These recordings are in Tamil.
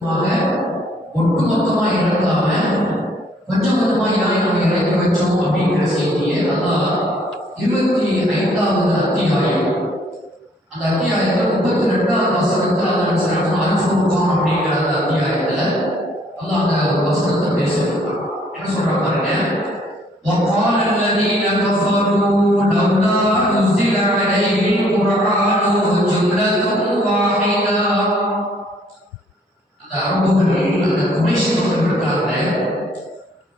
ஒட்டுமொத்தமா இறக்காம கொஞ்சம் கொஞ்சமா நம்ம இறக்கி வச்சோம் அப்படிங்கிற செய்தியை அதான் 25வது அத்தியாயம். அந்த அத்தியாயத்துல 32வது வசனத்துல அல்லாஹ் அல்-ஃபுர்கான் அப்படிங்கிற அந்த அத்தியாயத்துல அல்லாஹ் அந்த ஒரு வசனத்தை பேசுறாங்க. என்ன சொல்றாங்க பாருங்க. وقال الذين كفروا لولا نزل عليه القرآن جملة واحدة. அந்த அரபுகள் அந்த குறைஷ் மக்கள் இருக்காங்க,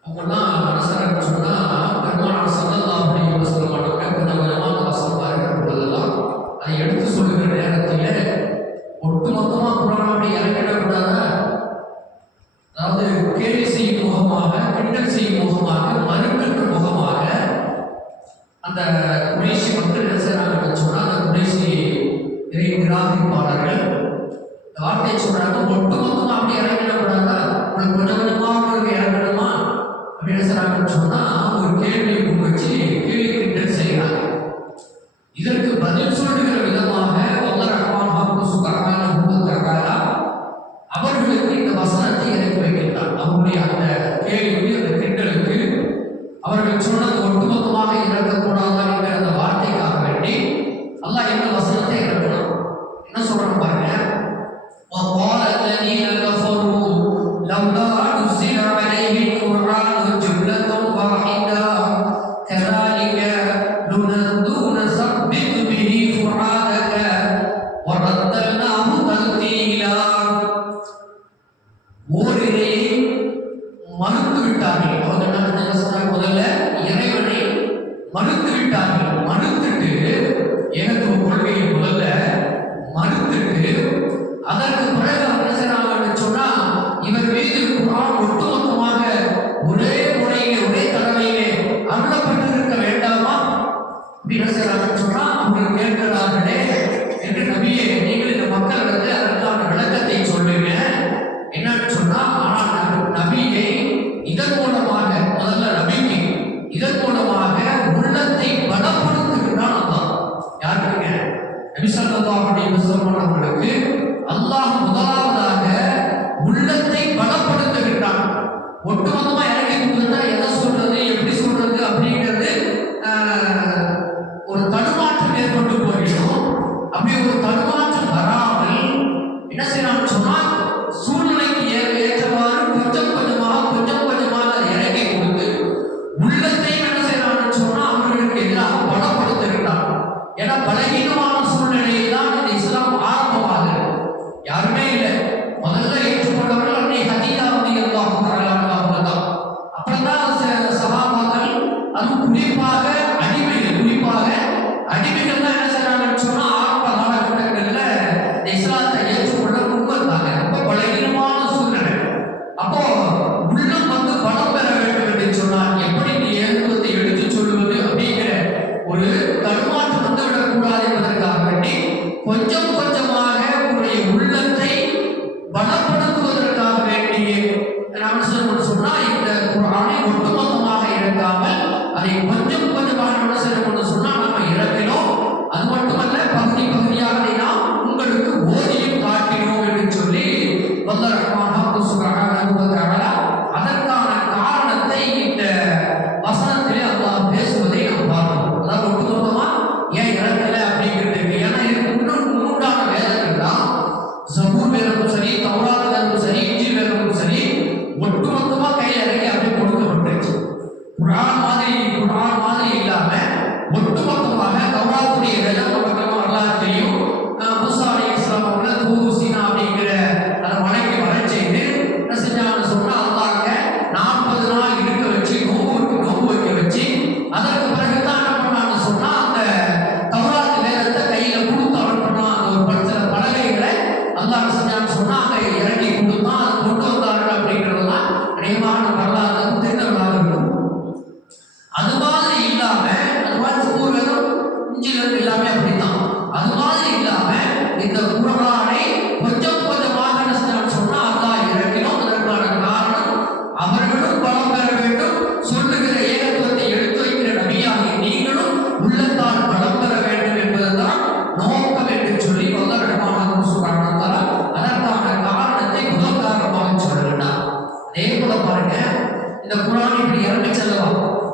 அவங்கெல்லாம் அரசராக சொன்னா பெருமானார் ஸல்லல்லாஹு அலைஹி வஸல்லம் கொஞ்சம் கொஞ்சமா அந்த வசனம் பாருங்க பொழுதெல்லாம் அதை எடுத்து சொல்லுகிற நேரத்தில் ஒட்டுமொத்தமா குர்ஆன் அப்படி இறக்கிடக்கூடாத, அதாவது கேலி செய்யும் முகமாக, கிண்டல் செய்யும் முகமாக, மறுக்கின்ற முகமாக அந்த குறைஷி மக்கள் என்ன செய்யறாங்கன்னு சொன்னா அந்த குறைஷி இறை நிராகரிப்பாளர்கள் இந்த வார்த்தையை சொல்றாங்க, ஒட்டுமொத்தமா அப்படி இறங்கிடக்கூடாதா, உங்களுக்கு கொஞ்சம் கொஞ்சமா உங்களுக்கு இறங்கணுமா அப்படின்னு சொல்றாங்கன்னு சொன்னா ஒரு கேள்வியை முன் வச்சு கேள்வி கிண்டல் செய்யறாங்க. இதற்கு பதில் சொல்லுகிற விதமாக அல்லாஹ் ரஹ்மான் சுப்ஹானஹு வ தஆலா அவர்களுக்கு இந்த வசனத்தை இறக்கி வைக்கின்றார். அவருடைய அந்த கேள்விக்கு, அந்த கிண்டலுக்கு அவர்கள் சொன்னது ஒட்டுமொத்தமாக இறக்கக்கூடாது என்கிற அந்த வார்த்தைக்காக வேண்டி அல்லாஹ் இந்த வசனத்தை இறக்கணும். என்ன சொல்றாங்க பாருங்க. وقال الذين كفروا لولا نزل عليه القرآن جملة واحدة كذلك نثبت به فؤادك ورتلناه ترتيلا. ஓரிரை மறுத்து விட்டார்கள். அவங்க என்ன சொன்னாங்க, முதல்ல இறைவனை மறுத்து விட்டார்கள். மறுத்துட்டு ஏகத்துவ கொள்கையை முதல்ல மறுத்துட்டு அதற்கு பிறகு என்ன செய்யறாங்கன்னு சொன்னா இவர் மீது குர்ஆன் ஒட்டுமொத்தமாக ஒரே முறையிலே ஒரே தடவையிலே அருளப்பட்டிருக்க வேண்டாமா அப்படின்னு செய்யறாங்கன்னு சொன்னா அவங்க கேட்கிறார்களே என்று நபியே நீங்கள் இந்த மக்களிடத்தில் அதற்கான விளக்கத்தை சொல்லுங்க. என்னன்னு சொன்னா ஆனால் நபியை இதன் மூலமாக முதல்ல நபிக்கு இதன் மூலமாக உள்ளத்தை பலப்படுத்துகிறான் அல்லாஹ். யாருக்குங்க? நபி ஸல்லல்லாஹு அலைஹி வஸல்லம் அவர்களுக்கு அல்லாஹ் முதலாவதாக உள்ளத்தை பலப்படுத்துகிறான். ஒட்டுமொத்தமா இறங்கி கொடுத்தா எதை சொல்றது, எப்படி சொல்றது அப்படிங்கிறது ஒரு தடுமாற்றம் ஏற்பட்டு போயிடும். அப்படி ஒரு தடுமாற்றம் வராமல் என்ன செய்யறான்னு சொன்னா சூழ்நிலைக்கு ஏற்றவாறு கொஞ்சம் கொஞ்சமாக அதை இறங்கி கொடுத்து உள்ளத்தை என்ன செய்யறான்னு சொன்னா அவர்களுக்கு எதிராக பலப்படுத்துகிறான். ஏன்னா பலகீனமான சூழ்நிலையில் தான் இந்த இஸ்லாம் ஆரம்பமாகுது. யாருமே இல்லை, முதல்ல ஏற்றுக்கொண்டவர்கள் அன்னை ஹதீஜா ரலியல்லாஹு தஆலா அன்ஹா தான். அப்புறம்தான் சஹாபாக்கள், அதுவும் குறிப்பாக அடிமைகள் தான் என்ன செய்யறாங்கன்னு சொன்னா ஆரம்ப காலகட்டங்கள்ல இஸ்லாத்தை ஏற்றுக்கொள்ள முன்வந்தாங்க. ரொம்ப பலகீனமான சூழ்நிலை. அப்போ உள்ளம் பலம் பெற வேண்டும் என்று சொன்னால் எப்படி நீ ஏற்றுவதை எடுத்து சொல்லுவது அப்படிங்கிற ஒரு தடுமாற்றம் வந்துவிடக்கூடாது என்பதற்காக வேண்டி கொஞ்சம் கொஞ்சமாக உங்களுடைய உள்ளத்தை பலப்படுத்துவதற்காக வேண்டிய நாம் சொன்னா இந்த குர்ஆனை ஒட்டுமொத்தமாக இறக்காமல் அதை கொஞ்சம் கொஞ்சமாக என்ன செய்யணும்னு சொன்னா நாம இறக்கினோம். அது மட்டுமல்ல, பகுதி பகுதியாக நாம் உங்களுக்கு ஓதியும் காட்டினோம் என்று சொல்லி அல்லாஹ் ரஹ்மான் சுப்ஹானஹு வ தஆலா அதற்கான காரணத்தை இந்த வசனத்திலே அல்லாஹ் பேசுவதை நாம் பார்க்கிறோம். அதாவது ஒட்டுமொத்தமா ஏன் இறக்கல அப்படிங்கிறதுக்கு, ஏன்னா இதுக்கு முன்னுண்டான வேதங்கள் தான் ஜபூர் வேதமும் சரி, தௌராத் வேதமும் சரி, இன்ஜீல் வேதமும் சரி ஒட்டுமொத்தமா கையில் இறக்கி அப்படியே கொடுக்கப்பட்டுச்சு. குர்ஆன் மாதிரி இல்லாம ஒட்டுமொத்தமாக தௌராத்துடைய வேதம் நமக்கு வரலாறு தெரியும். மூசா அலைஹிஸ்ஸலாம் அவர்கள் தூர் சீனா அப்படிங்கிற அந்த மலைக்கு வர செய்து கூட பாருங்க, இந்த குரான் இப்படி இறங்க செல்லவா,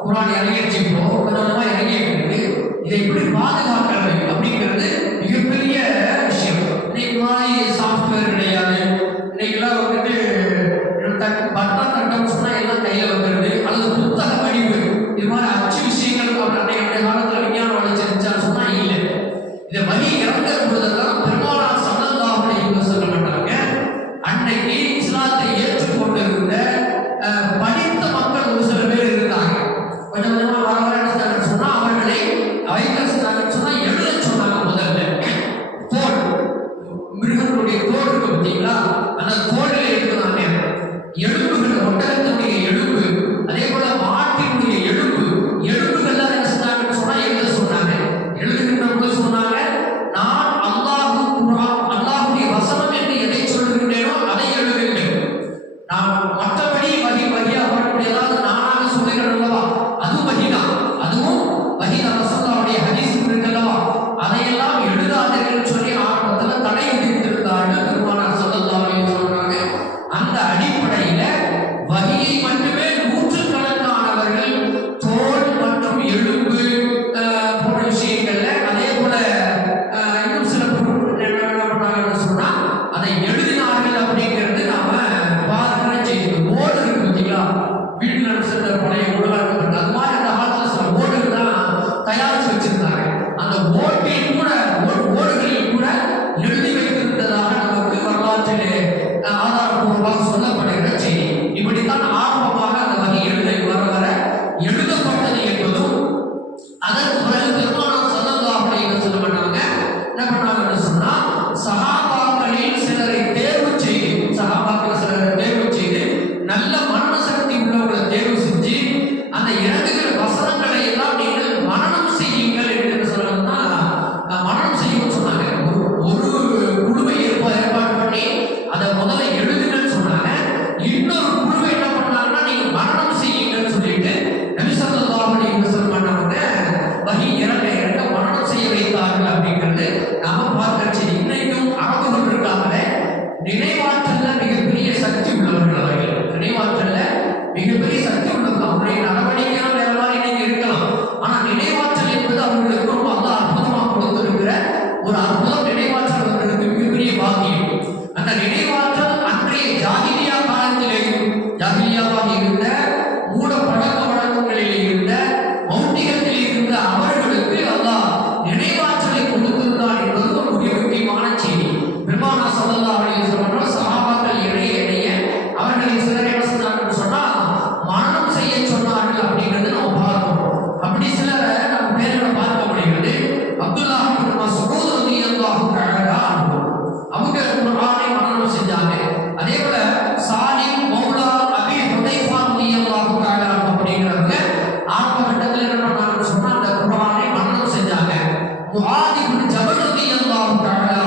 குரான் இறங்கிடுச்சு, இப்போ கொஞ்சம் கொஞ்சமா இறங்கிட்டு இதை எப்படி பாதுகாக்கிறது அப்படிங்கிறது மிகப்பெரிய விஷயம். இன்னைக்கு மாதிரி சாஃப்ட்வேர் கிடையாது. இன்னைக்கெல்லாம் வந்துட்டு பட்டா தட்டம் சொன்னா எல்லாம் கையில வந்துருது, அல்லது புத்தக வடிவு இது மாதிரி அச்சு விஷயங்கள் அன்றைய காலத்துல விஞ்ஞான வளர்ச்சி இருந்துச்சான்னு சொன்னா இல்லை. இதை வழி இறங்குற பொழுதெல்லாம் பெருமானார் ஸல்லல்லாஹு அலைஹி வஸல்லம் சொல்றாங்க, அன்னைக்கு இஸ்லாத்தை ஏற்றுக்கொண்டிருந்த படித்த மக்கள் ஒரு சில பேர் இருந்தாங்க. கொஞ்சம் கொஞ்சமா வர வர என்ன சொன்னா அவர்களை வைக்க சொன்னா எழுத சொன்னாங்க. முதல்ல தோல், மிருகங்களுடைய தோல் இருக்கு பார்த்தீங்களா, அந்த தோலில் எழுதுனாங்க. எலும்புகள், ஒட்டகத்தினுடைய எலும்பு, அதே போல மாட்டினுடைய எலும்பு, எலும்புகள்லாம் என்ன சொன்னாங்கன்னு சொன்னா எழுத சொன்னாங்க. எழுதுகின்ற போது சொன்னாங்க, நான் அல்லாஹு குர்ஆன், அல்லாஹுடைய வசனம் என்று எதை சொல்லுகின்றேனோ அதை எழுதுங்கள். நான் மற்றபடி வகி அவர்களுடைய ஏதாவது நானாக சொல்லுகிறேன் அல்லவா, அதுவும் வகிதான், அதுவும் வகிதான். ரசூலுல்லாஹ்வுடைய ஹதீஸ் இருக்குல்லவா, அதையெல்லாம் எழுதாதீர்கள் சொல்லி ஆரம்பத்தில் தடை விதித்திருந்தார்கள் பெருமானார் ஸல்லல்லாஹு அலைஹி வஸல்லம். அந்த அடிப்படையில வகியை மட்டுமே நூற்றுக்கணக்கானவர்கள் தோல் மற்றும் எலும்பு போன்ற விஷயங்கள்ல, அதே போல இன்னும் சில பொருட்கள் என்ன பண்ணாங்கன்னு சொன்னா அதை எழுதினார்கள் அப்படிங்கிறது நாம பார்க்கிற செய்தி. ஓடு இருக்கு பார்த்தீங்களா, வீட்டில் சில பழைய ஓடுலாம் இருக்கு, அது மாதிரி அந்த காலத்துல சில ஓடுகள் தான் தயாரிச்சு வச்சிருந்தாங்க. அந்த ஓட்டில் கூட ஓடுகளில் கூட எழுதி வைத்திருந்ததாக நமக்கு வரலாற்றிலே ஆதாரப்பூர்வமாக சொல்லப்படுகிற செய்தி. இப்படித்தான் ஆரம்பமாக அந்த வகை வர வர எழுதப்பட்டது என்பதும், அதற்கு பிறகு பெருமானார் ஸல்லல்லாஹு அலைஹி வஸல்லம் என்ன பண்ணாங்கன்னு சொன்னா சஹாபாக்களில் சிலரை தேர்வு செய்து, நல்ல மரண சக்தி உள்ளவர்களை தேர்வு செஞ்சு அந்த இறங்குகிற வசனங்களை எல்லாம் நீங்கள் மரணம் செய்யுங்கள் என்று சொல்லணும்னா மரணம் செய்யும்னு சொன்னாங்க. ஒரு குழுவை ஏற்பாடு பண்ணி அதை முதல்ல எழுதுங்கன்னு சொன்னாங்க. இன்னொரு குழுவை என்ன பண்ணாங்கன்னா நீங்க மரணம் செய்யுங்கன்னு சொல்லிட்டு நபி ஸல்லல்லாஹு அலைஹி வஸல்லம் வஹி இறங்க மரணம் செய்ய வைத்தார்கள் அப்படிங்கிறது நாம பார்க்கிற செய்தி. இன்னைக்கும் அரபுகள் இருக்காங்களே, நினைவாற்றல்ல மிகப்பெரிய சக்தி உள்ளவர்கள். அவர்கள் நினைவாற்றல்ல மிகப்பெரிய சக்தி உள்ளவர்கள். அவருடைய நடவடிக்கைகள் வேற மாதிரி இன்னைக்கு இருக்கலாம், ஆனா நினைவாற்றல் என்பது அவர்களுக்கு ரொம்ப அற்புதமாக கொடுத்திருக்கிற ஒரு அற்புதம். நினைவாற்றல் அவர்களுக்கு மிகப்பெரிய பாக்கியம். அந்த நினைவாற்றல் அன்றைய ஜாகிலியா காலத்திலேயும், ஜாகிலியாவாக இருந்த மூட பழக்க வழக்கங்களில் இருந்த மௌட்டிகத்தில் இருந்த அவர்களுக்கு அல்லாஹ் நினைவாற்றலை கொடுத்திருந்தார் என்பது ஒரு மிக முக்கியமான செய்தி. பெருமானார் ஸல்லல்லாஹு அலைஹி வஸல்லம் சஹாபாக்கள் இடையே அவர்களை சிலர் என்ன சொன்னாங்கன்னு சொன்னா மரணம் செய்ய சொன்னார்கள் அப்படிங்கிறது நம்ம பார்க்கிறோம். அப்படி சிலரை நம்ம பேர்களை பார்க்க முடிகிறது. அப்துல்லாஹ் இப்னு மஸ்ஊத் ரலியல்லாஹு தஆலா அவங்க குர்ஆனை மரணம் செஞ்சாங்க. அதே போல சாலிம் மௌலா அபி ஹுதைஃபா ரலியல்லாஹு தஆலா அப்படிங்கிறவங்க ஆரம்ப கட்டத்தில் என்ன பண்ணாங்கன்னு சொன்னா அந்த குர்ஆனை மரணம் செஞ்சாங்க. முஆத் இப்னு ஜபல் ரலியல்லாஹு தஆலா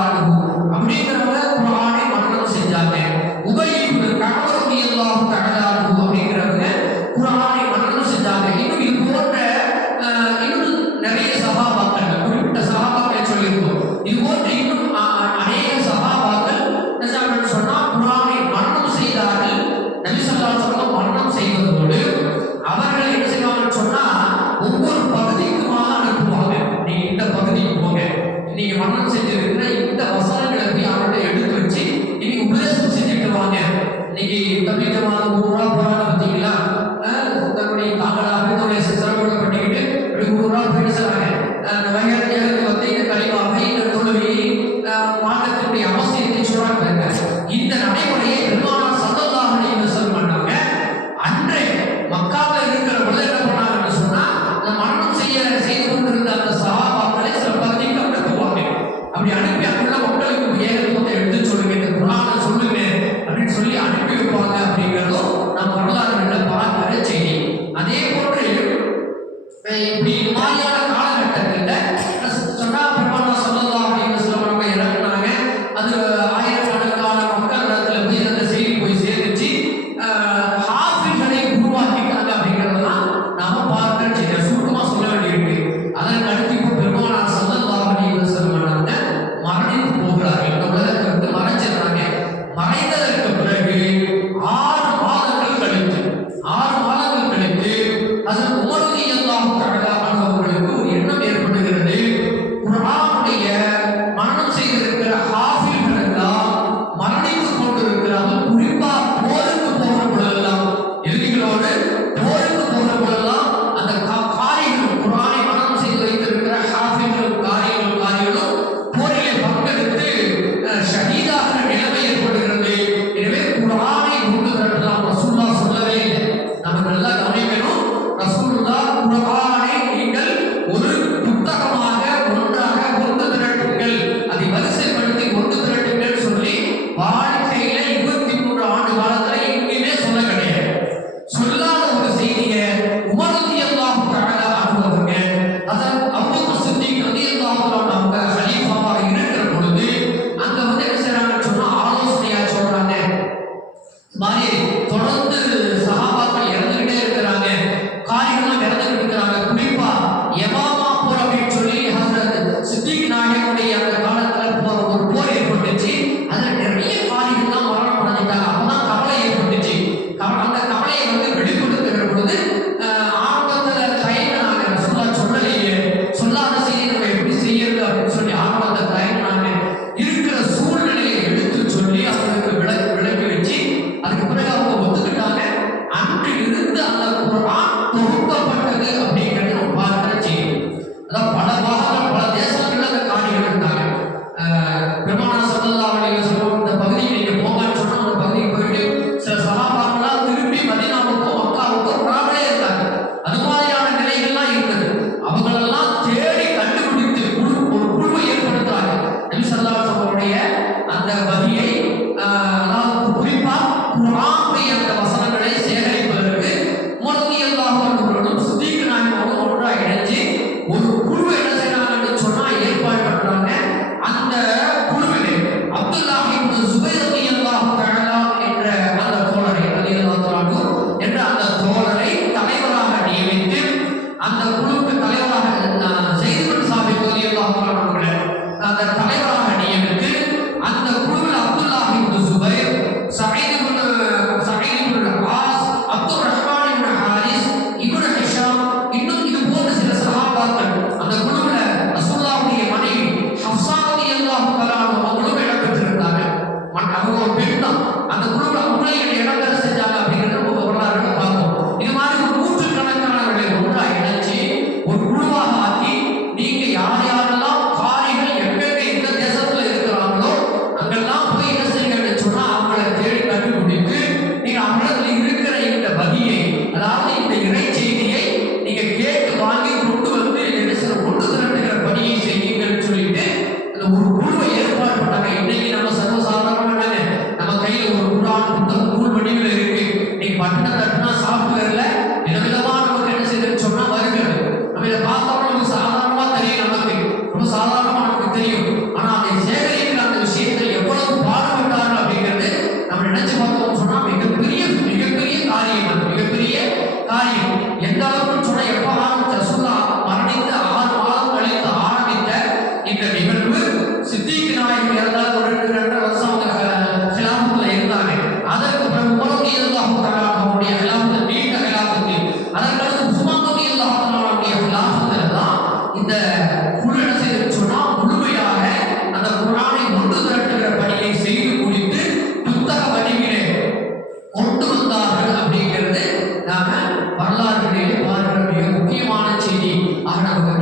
அப்படிங்கிறவங்க குர்ஆனை மரணம் செஞ்சாங்க. உபய் இப்னு கஅப் ரலியல்லாஹு தஆலா அப்படிங்கிறவங்க குர்ஆனை மரணம் செஞ்சாங்க. இன்னும் இது போன்ற இன்னும் நிறைய சஹாபாக்கள், குறிப்பிட்ட சஹாபாக்களை சொல்லியிருக்கோம். இது போன்ற இன்னும் அநேக சஹாபாக்கள் என்ன சொன்னா குர்ஆனை மரணம் செய்தார்கள். நபி ஸல்லல்லாஹு அலைஹி வஸல்லம் மரணம் செய்வதோடு அவர்கள் என்ன செய்வாங்கன்னு சொன்னா ஒவ்வொரு பகுதிக்குமாக அனுப்புவாங்க. நீங்க இந்த பகுதிக்கு போங்க, நீங்க மரணம் செஞ்சிருக்கிற இந்த வசனங்களை போய் அவர்கிட்ட எடுத்து வச்சு இன்னைக்கு உபதேசம் செஞ்சுட்டு வாங்க. இன்னைக்கு தமிழகமாக ஊரா போறாங்க பார்த்தீங்களா, தன்னுடைய தாங்களாக தன்னுடைய சிறப்புகளை பண்ணிக்கிட்டு ஊரா பேசுறாங்க. அந்த வகையாளர்களுக்கு வந்து இந்த கழிவாக இந்த தொழுகை மாற்றத்தினுடைய அவசியத்தை சொல்றாங்க. இந்த நடைமுறையை பெருமானார் ஸல்லல்லாஹு அலைஹி வஸல்லம் பண்ணாங்க. அன்றே மக்காவில் இருக்கிற பொழுது என்ன பண்ணாங்கன்னு சொன்னா அந்த மரணம் செய்து கொண்டிருந்த அந்த சஹாபாக்களை சில பகுதிக்கு அனுப்புவாங்க. அப்படி அனுப்பி அங்குள்ள மக்களுக்கு ஏகத்துவத்தை எடுத்து சொல்லுங்க, இந்த குர்ஆனை சொல்லுங்க அப்படின்னு சொல்லி அனுப்பி வைப்பாங்க. அப்படி மாதிரி தொடர்ந்து சஹாபாக்கள் இறந்துகிட்டே இருக்கிறாங்க, காரியங்கள்லாம் இறந்துகிட்டு இருக்கிறாங்க. குறிப்பா யமாமா போர் அப்படின்னு சொல்லி ஹஸ்ரத் சித்திக் நாயகனுடைய அந்த காலத்துல ஒரு போர் ஏற்பட்டுச்சு. அதுல நிறைய காரியங்கள்லாம் மரணம் அடைஞ்சிட்டாங்க. அப்பதான் கவலை ஏற்பட்டுச்சு. அந்த கவலையை வெளிப்படுத்துகிற பொழுது ஆரம்பத்துல தயங்கினாங்க, ரசூலுல்லாஹ் சொல்லலையே, சொல்லாத செய்தி நம்ம எப்படி செய்யறது அப்படின்னு சொல்லி ஆரம்பத்துல தயங்கினாங்க. இருக்கிற சூழ்நிலையை எடுத்து சொல்லி அவங்களுக்கு விளக்கி வச்சு அதுக்கு பிறகு அவங்க ஒத்துக்கிட்டாங்க. அன்று இருந்து அந்த குர்ஆன் தொகுக்கப்பட்டது அப்படிங்கிறது நம்ம பார்க்கிற செய்தி. அதான் பல பாகங்கள் பல தேசங்கள்ல அந்த காரியம் இருந்தாங்க. பெருமானார் ஸல்லல்லாஹு அலைஹி வஸல்லம் இந்த பகுதிக்கு நீங்க போங்கன்னு சொன்னா அந்த பகுதிக்கு போயிட்டு சில சஹாபாக்கள்லாம் திருப்பி மதீனாவுக்கும் மக்காவுக்கும் வராமலே இருந்தாங்க. அது மாதிரியான நிலைகள்லாம் இருந்தது. அவங்களெல்லாம் தேடி கண்டுபிடித்து ஒரு குழுவை ஏற்படுத்துறாங்க. நபி ஸல்லல்லாஹு அலைஹி வஸல்லமுடைய அந்த வகையை அதாவது குறிப்பா குர்ஆனுடைய அந்த வசனங்களை சேகரிப்பதற்கு உமர் ரலியல்லாஹு அன்ஹு சித்திக் நாயகம் ஒன்றாக இணைஞ்சு ஒரு குழுவை என்ன செய்யறாங்கன்னு சொன்னா ஏற்பாடு பண்றாங்க. அந்த குழுவிலே அப்துல்லாஹ் இப்னு ஸுபைர் ரலியல்லாஹு தஆலா என்ற அந்த தோழரை ரலியல்லாஹு அன்ஹு என்ற அந்த தோழரை தலைவராக நியமித்து அந்த குழுவுக்கு தலைவராக ஸைத் பின் சாபித் ரலியல்லாஹு அன்ஹு அந்த தலைவராக நியமித்து அந்த குழுவில் Abdullah ibn Zubair, Saeed ibn Aas, Abdur Rahman ibn Haris, ibn Hisham, இன்னும் இது போன்ற சில சஹாபாக்கள் அந்த குழுவில் ரசூலுல்லாஹ்வுடைய மனைவி ஹஃப்ஸா ரலியல்லாஹு தஆலா அவங்களும் இடம் பெற்றிருந்தாங்க. அவங்க ஒரு பெண் தான். அந்த குழுவில் அவங்களே இடம்பெற செஞ்சாங்க அப்படிங்கிறத நம்ம வரலாறுகளை பார்ப்போம். இது மாதிரி ஒரு நூற்றுக்கணக்கானவர்களை ஒன்றாக இணைச்சு ஒரு குழுவாக ஆக்கி நீங்க யார் யாரெல்லாம் காரிகள் எங்கெங்க எந்த தேசத்துல இருக்கிறாங்களோ அங்கெல்லாம் போய் என்ன செய்யுங்கன்னு சொன்னா அவங்களை தேடி கண்டுபிடித்து நீங்க அவங்கள இருக்கிற இந்த வகையை, அதாவது இந்த இறை செய்தியை நீங்க கேட்டு வாங்கி கொண்டு என்ன சில கொண்டு திரட்டுகிற பணியை செய்யுங்கன்னு சொல்லிட்டு அந்த ஒரு குழுவை ஏற்பாடு பண்ணாங்க. இன்னைக்கு நம்ம சர்வசாதாரணமாக நம்ம கையில ஒரு குர்ஆன் புத்தகம் நூல் வடிவில் இருக்கு. நீங்க பட்டனை தட்டினா சாஃப்ட்வேர்ல விதவிதமா நமக்கு என்ன செய்யுதுன்னு சொன்னா வருகிறது. நம்ம இதை பார்த்தோம்னா நமக்கு சாதாரணமா தெரியும், நமக்கு ரொம்ப சாதாரணமா நமக்கு தெரியும். ஆனா அதை சேகரிக்கிற அந்த விஷயத்தை எவ்வளவு பாடுபட்டாங்க அப்படிங்கிறது நம்ம நினைச்சு பார்த்தோம்னு சொன்னா மிகப்பெரிய காரியம். அது மிகப்பெரிய காரியம். எந்த அளவுக்கு சொன்னா எப்ப ரசூலுல்லாஹ் மரணித்து 6 மாதம் கழித்து ஆரம்பித்த இந்த நிகழ்வு சித்திக் நாயகம் இறந்தால் ஒரு 2 வருஷம் அவங்க ஹிலாஃபத்துல இருந்தாங்க. அதற்கு பிறகு உமர் ரலியல்லாஹு தஆலா அவருடைய ஹிலாஃபத் நீண்ட ஹிலாஃபத். அதற்கு உஸ்மான் ரலியல்லாஹு தஆலா அவருடைய ஹிலாஃபத்துல தான் இந்த குழு என்ன செய்யுதுன்னு சொன்னா முழுமையாக அந்த குர்ஆனை கொண்டு திரட்டுகிற பணியை செய்து முடித்து புத்தக வடிவிலே கொண்டு வந்தார்கள் அப்படிங்கிறது நாம வரலாறுகளிலே பார்க்கிற மிக முக்கியமான செய்தி. ஆக நமக்கு